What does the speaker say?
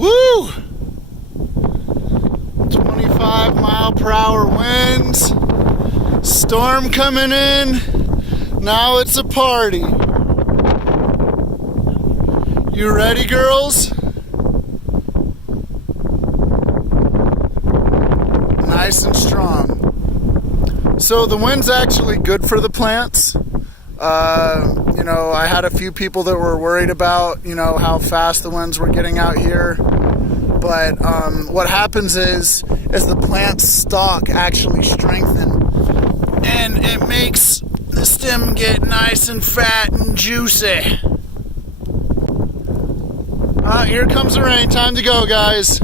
Woo! 25-mile-per-hour winds. Storm coming in. Now it's a party. You ready, girls? Nice and strong. So the wind's actually good for the plants. I had a few people that were worried about, how fast the winds were getting out here. But what happens is the plant's stalk actually strengthen, and it makes the stem get nice and fat and juicy. Here comes the rain. Time to go, guys.